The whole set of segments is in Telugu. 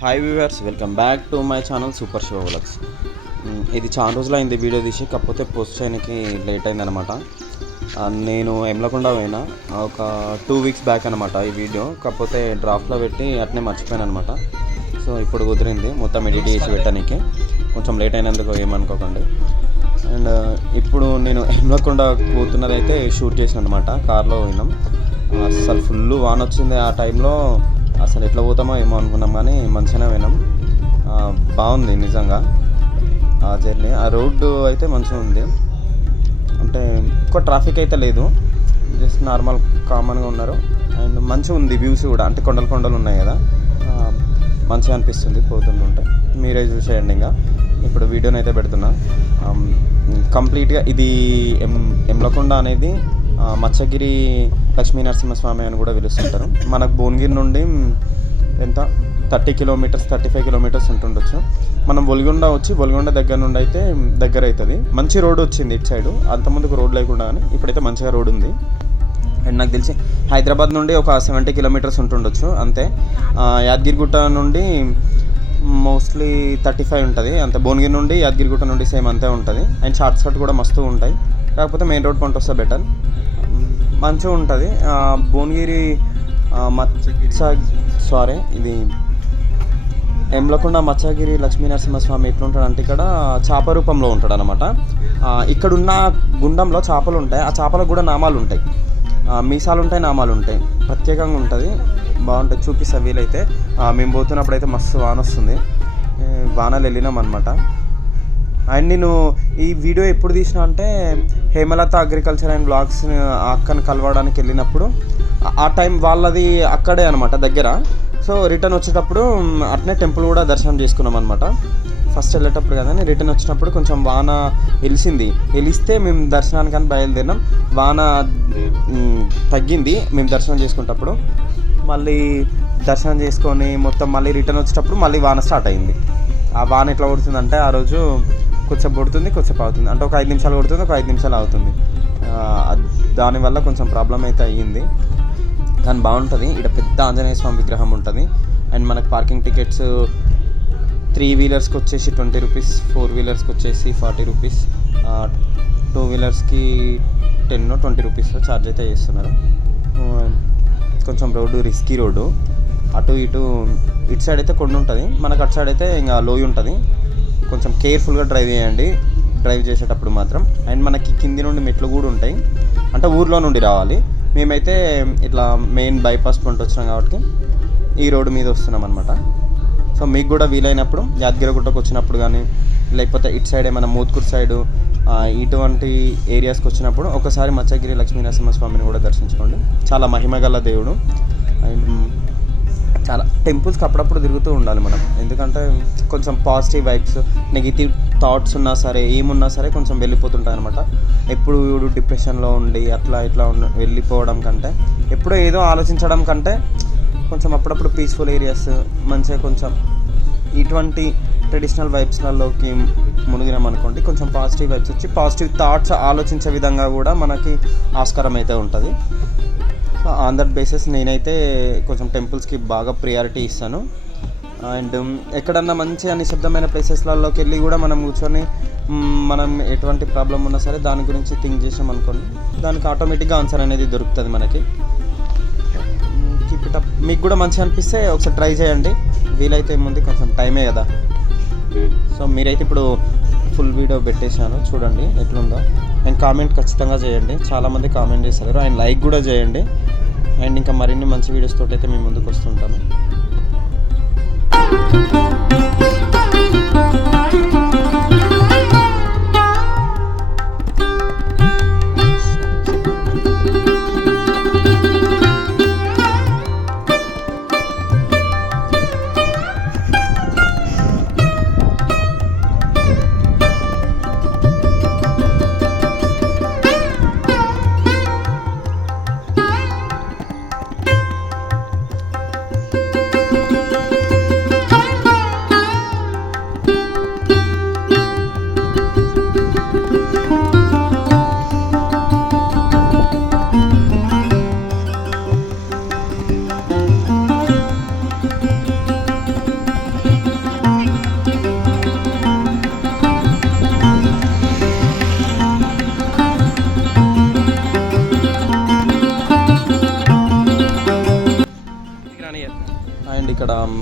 Hi viewers, welcome back to my channel super Shiva vlogs. ఇది చాలా రోజులు అయింది వీడియో తీసి, కాకపోతే పోస్ట్ చేయడానికి లేట్ అయిందనమాట. నేను ఎమ్లకొండ పోయినా ఒక 2 వీక్స్ బ్యాక్ అనమాట ఈ వీడియో, కాకపోతే డ్రాఫ్ట్లో పెట్టి అట్నే మర్చిపోయాను అనమాట. సో ఇప్పుడు కుదిరింది మొత్తం ఎడిట్ చేసి పెట్టడానికి, కొంచెం లేట్ అయినందుకు ఏమనుకోకండి. అండ్ ఇప్పుడు నేను ఎమ్లకొండ పోతున్నదైతే షూట్ చేసిన అనమాట, కార్లో పోయినాం. అసలు ఫుల్ వాన వచ్చింది ఆ టైంలో, అసలు ఎట్లా పోతామో ఏమో అనుకున్నాం, కానీ మంచిగానే పోయినాం. బాగుంది నిజంగా ఆ జర్నీ. ఆ రోడ్డు అయితే మంచిగా ఉంది, అంటే ఎక్కువ ట్రాఫిక్ అయితే లేదు, జస్ట్ నార్మల్ కామన్గా ఉన్నారు. అండ్ మంచిగా ఉంది వ్యూస్ కూడా, అంటే కొండలు ఉన్నాయి కదా, మంచిగా అనిపిస్తుంది పోతుంటుంటే. మీరే చూసేయండి. ఇంకా ఇప్పుడు వీడియోని అయితే పెడుతున్నా కంప్లీట్గా. ఇది ఎమ్లకొండ అనేది మత్స్యగిరి లక్ష్మీ నరసింహస్వామి అని కూడా పిలుస్తుంటారు. మనకు భువనగిరి నుండి ఎంత 30 కిలోమీటర్స్ 35 కిలోమీటర్స్ ఉంటుండొచ్చు. మనం ఒలిగొండ దగ్గర నుండి అయితే దగ్గర అవుతుంది. మంచి రోడ్ వచ్చింది ఇటు సైడు, అంతకుముందుకు రోడ్ లేకుండా, కానీ ఇప్పుడైతే మంచిగా రోడ్ ఉంది. అండ్ నాకు తెలిసి హైదరాబాద్ నుండి ఒక 70 కిలోమీటర్స్ ఉంటుండొచ్చు అంతే. యాదగిరిగుట్ట నుండి మోస్ట్లీ 35 ఉంటుంది అంతే. భువనగిరి నుండి యాదగిరిగుట్ట నుండి సేమ్ అంతే ఉంటుంది. అండ్ షార్ట్ కూడా మస్తు ఉంటాయి, కాకపోతే మెయిన్ రోడ్ పంట వస్తే బెటర్, మంచిగా ఉంటుంది. భువనగిరి ఇది ఎమ్లకొండ మత్స్యగిరి లక్ష్మీ నరసింహస్వామి ఎట్లుంటాడు అంటే, ఇక్కడ చేప రూపంలో ఉంటాడు అనమాట. ఇక్కడున్న గుండంలో చేపలు ఉంటాయి, ఆ చేపలకు కూడా నామాలు ఉంటాయి, మీసాలు ఉంటాయి, నామాలు ఉంటాయి, ప్రత్యేకంగా ఉంటుంది. బాగుంటుంది, చూపిస్తా వీలైతే. మేము పోతున్నప్పుడు అయితే మస్తు వాన వస్తుంది, వానలు వెళ్ళినాం అనమాట. అండ్ నేను ఈ వీడియో ఎప్పుడు తీసిన అంటే, హేమలత అగ్రికల్చర్ అండ్ బ్లాగ్స్ అక్కని కలవడానికి వెళ్ళినప్పుడు, ఆ టైం వాళ్ళది అక్కడే అనమాట దగ్గర. సో రిటర్న్ వచ్చేటప్పుడు అట్నే టెంపుల్ కూడా దర్శనం చేసుకున్నాం అనమాట. ఫస్ట్ వెళ్ళేటప్పుడు కదా, రిటర్న్ వచ్చినప్పుడు కొంచెం వాన వెలిస్తే మేము దర్శనానికని బయలుదేరినాం. వాన తగ్గింది మేము దర్శనం చేసుకునేటప్పుడు. మళ్ళీ దర్శనం చేసుకొని మొత్తం మళ్ళీ రిటర్న్ వచ్చేటప్పుడు మళ్ళీ వాన స్టార్ట్ అయింది. ఆ వాన ఎట్లా కొడుతుందంటే, ఆ రోజు కొంచెం కొడుతుంది, కొంచెం అవుతుంది, అంటే ఒక 5 నిమిషాలు కొడుతుంది, ఒక 5 నిమిషాలు అవుతుంది. దానివల్ల కొంచెం ప్రాబ్లం అయితే అయ్యింది, కానీ బాగుంటుంది. ఇక్కడ పెద్ద ఆంజనేయ స్వామి విగ్రహం ఉంటుంది. అండ్ మనకు పార్కింగ్ టికెట్స్ 3 వీలర్స్కి వచ్చేసి 20 రూపీస్, 4 వీలర్స్కి వచ్చేసి 40 రూపీస్, 2 వీలర్స్కి 10-20 రూపీస్ ఛార్జ్ అయితే చేస్తున్నారు. కొంచెం రోడ్డు రిస్కీ రోడ్డు, అటు ఇటు సైడ్ అయితే కొండ ఉంటుంది, మనకు అటు సైడ్ అయితే ఇంకా లోయ ఉంటుంది. కొంచెం కేర్ఫుల్గా డ్రైవ్ చేయండి డ్రైవ్ చేసేటప్పుడు మాత్రం. అండ్ మనకి కింది నుండి మెట్లు కూడా ఉంటాయి, అంటే ఊర్లో నుండి రావాలి. మేమైతే ఇట్లా మెయిన్ బైపాస్ పంట వచ్చినాం కాబట్టి ఈ రోడ్డు మీద వస్తున్నాం అనమాట. సో మీకు కూడా వీలైనప్పుడు యాదగిరిగుట్టకు వచ్చినప్పుడు కానీ, లేకపోతే ఇటు సైడ్ ఏమైనా మోత్కూరు సైడు ఇటువంటి ఏరియాస్కి వచ్చినప్పుడు ఒకసారి మత్స్యగిరి లక్ష్మీ నరసింహస్వామిని కూడా దర్శించుకోండి. చాలా మహిమగల దేవుడు. అండ్ చాలా టెంపుల్స్కి అప్పుడప్పుడు తిరుగుతూ ఉండాలి మనం, ఎందుకంటే కొంచెం పాజిటివ్ వైబ్స్, నెగిటివ్ థాట్స్ ఉన్నా సరే, ఏమున్నా సరే కొంచెం వెళ్ళిపోతుంటాయి అనమాట. ఎప్పుడు డిప్రెషన్లో ఉండి అట్లా ఇట్లా వెళ్ళిపోవడం కంటే, ఎప్పుడో ఏదో ఆలోచించడం కంటే, కొంచెం అప్పుడప్పుడు పీస్ఫుల్ ఏరియాస్ మంచిగా కొంచెం ఇటువంటి ట్రెడిషనల్ వైబ్స్లలోకి మునిగినాం అనుకోండి, కొంచెం పాజిటివ్ వైబ్స్ వచ్చి పాజిటివ్ థాట్స్ ఆలోచించే విధంగా కూడా మనకి ఆస్కారం అయితే ఉంటుంది. ఆన్ దట్ బేసిస్ నేనైతే కొంచెం టెంపుల్స్కి బాగా ప్రియారిటీ ఇస్తాను. అండ్ ఎక్కడన్నా మంచిగా నిశ్శబ్దమైన ప్లేసెస్లలోకి వెళ్ళి కూడా మనం కూర్చొని మనం ఎటువంటి ప్రాబ్లం ఉన్నా సరే దాని గురించి థింక్ చేసాం అనుకోండి, దానికి ఆటోమేటిక్గా ఆన్సర్ అనేది దొరుకుతుంది మనకి. Keep it up. మీకు కూడా మంచిగా అనిపిస్తే ఒకసారి ట్రై చేయండి, వీలైతే ముందు కొంచెం టైమే కదా. సో మీరైతే ఇప్పుడు ఫుల్ వీడియో పెట్టేశాను, చూడండి ఎట్లుందో. అండ్ కామెంట్ ఖచ్చితంగా చేయండి, చాలామంది కామెంట్ చేస్తారు. అండ్ లైక్ కూడా చేయండి. అండ్ ఇంకా మరిన్ని మంచి వీడియోస్ తోటి అయితే మీ ముందుకు వస్తుంటాను.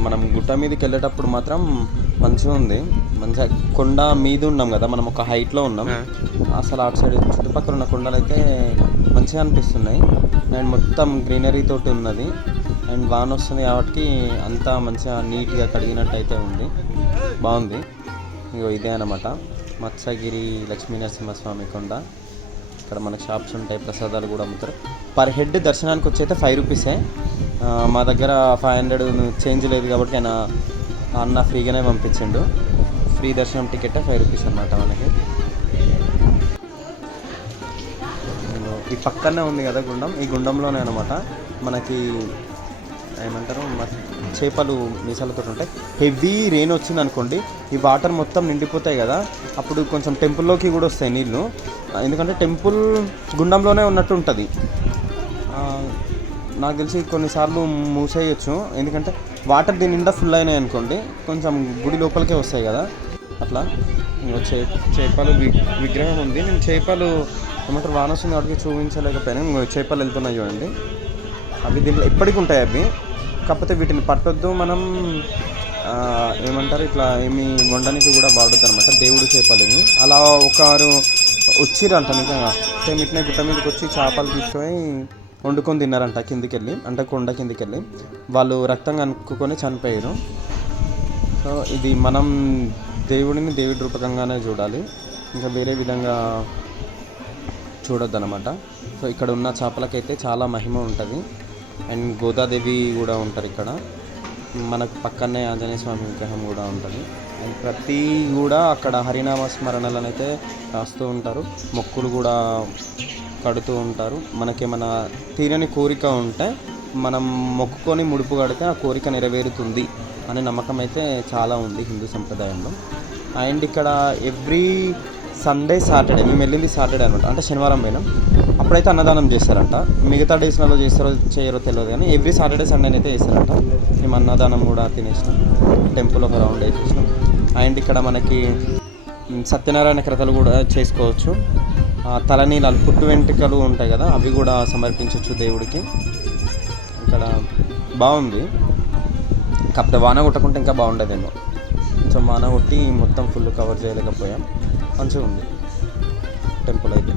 మనం గుట్ట మీదకి వెళ్ళేటప్పుడు మాత్రం మంచిగా ఉంది. మంచిగా కొండ మీద ఉన్నాం కదా, మనం ఒక హైట్లో ఉన్నాం. అసలు అటు సైడ్ చుట్టుపక్కల ఉన్న కొండలు అయితే మంచిగా అనిపిస్తున్నాయి. అండ్ మొత్తం గ్రీనరీ తోటి ఉన్నది. అండ్ వాన వస్తుంది కాబట్టి అంతా మంచిగా నీట్గా కడిగినట్టు అయితే ఉంది. బాగుంది. ఇగో ఇదే అన్నమాట మత్స్యగిరి లక్ష్మీ నరసింహస్వామి కొండ. ఇక్కడ మనకు షాప్స్ ఉంటాయి, ప్రసాదాలు కూడా అమ్ముతారు. పర్ హెడ్ దర్శనానికి వచ్చి అయితే 5 రూపీసే. మా దగ్గర 500 చేంజ్ లేదు కాబట్టి ఆయన అన్న ఫ్రీగానే పంపించిండు. ఫ్రీ దర్శనం టికెట్ 5 రూపీస్ అన్నమాట మనకి. ఈ పక్కనే ఉంది కదా గుండం, ఈ గుండంలోనే అనమాట మనకి ఏమంటారు చేపలు మీసాలతో ఉంటాయి. హెవీ రెయిన్ వచ్చింది అనుకోండి, ఈ వాటర్ మొత్తం నిండిపోతాయి కదా, అప్పుడు కొంచెం టెంపుల్లోకి కూడా వస్తాయి నీళ్ళు. ఎందుకంటే టెంపుల్ గుండంలోనే ఉన్నట్టు ఉంటుంది. నాకు తెలిసి కొన్నిసార్లు మూసేయచ్చు, ఎందుకంటే వాటర్ దీని నిండా ఫుల్ అయినాయి అనుకోండి కొంచెం గుడి లోపలికే వస్తాయి కదా అట్లా. చేపలు విగ్రహం ఉంది. నేను చేపలు ఏమంటారు వాన వస్తుంది వాటికి చూపించలేకపోయాను. చేపలు వెళ్తున్నాయి చూడండి, అవి దీంట్లో ఎప్పటికి ఉంటాయి అవి. కాకపోతే వీటిని పట్టొద్దు, మనం ఏమంటారు ఇట్లా ఏమి వండడానికి కూడా వాడొద్దు అనమాట. దేవుడు చేపలు ఇవి. అలా ఒకరు వచ్చిరంట నిజంగా ఇట్నే గుట్ట మీదకి వచ్చి చేపలు తీసుకొని వండుకొని తిన్నారంట కిందికి వెళ్ళి, అంటే కొండ కిందికి వెళ్ళి. వాళ్ళు రక్తం కనుక్కొని చనిపోయారు. సో ఇది మనం దేవుడిని దేవుడి రూపకంగానే చూడాలి, ఇంకా వేరే విధంగా చూడొద్దు అనమాట. సో ఇక్కడ ఉన్న చేపలకైతే చాలా మహిమ ఉంటుంది. అండ్ గోదాదేవి కూడా ఉంటారు ఇక్కడ. మనకు పక్కనే ఆంజనేయ స్వామి విగ్రహం కూడా ఉంటుంది. అండ్ ప్రతి కూడా అక్కడ హరినామ స్మరణలను అయితే రాస్తూ ఉంటారు, మొక్కులు కూడా కడుతూ ఉంటారు. మనకేమైనా తీరని కోరిక ఉంటే మనం మొక్కుకొని ముడుపు కడితే ఆ కోరిక నెరవేరుతుంది అనే నమ్మకం అయితే చాలా ఉంది హిందూ సంప్రదాయంలో. అండ్ ఇక్కడ ఎవ్రీ సండే సాటర్డే, మేము వెళ్ళింది సాటర్డే అనమాట, అంటే శనివారం పోయినాం. అప్పుడైతే అన్నదానం చేస్తారంట. మిగతా డేస్లలో చేస్తారో చేయరో తెలియదు కానీ ఎవ్రీ సాటర్డే సండేని అయితే చేస్తారంట. మేము అన్నదానం కూడా తినేసినాం, టెంపుల్ ఒక రౌండ్ వేసేసినాం. అండ్ ఇక్కడ మనకి సత్యనారాయణ క్రతలు కూడా చేసుకోవచ్చు. తలనీలాలు పుట్టు వెంట్రుకలు ఉంటాయి కదా, అవి కూడా సమర్పించవచ్చు దేవుడికి. ఇక్కడ బాగుంది. కాకపోతే వాన కొట్టకుంటే ఇంకా బాగుండేదేమో. కొంచెం వాన కొట్టి మొత్తం ఫుల్ కవర్ చేయలేకపోయాం. మంచిగా ఉంది టెంపుల్ అయితే.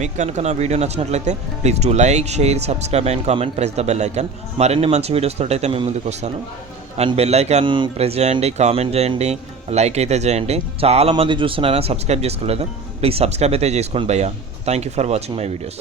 మీకు కనుక నా వీడియో నచ్చినట్లయితే please do like, share, subscribe and comment, press the bell icon. మరిన్ని మంచి వీడియోస్ తోటి అయితే మేము ముందుకు వస్తాను. అండ్ బెల్ ఐకాన్ ప్రెస్ చేయండి, కామెంట్ చేయండి, లైక్ అయితే చేయండి. చాలామంది చూస్తున్నారని సబ్స్క్రైబ్ చేసుకోలేదు, ప్లీజ్ సబ్స్క్రైబ్ అయితే చేసుకోండి భయ్యా. Thank you for watching my videos.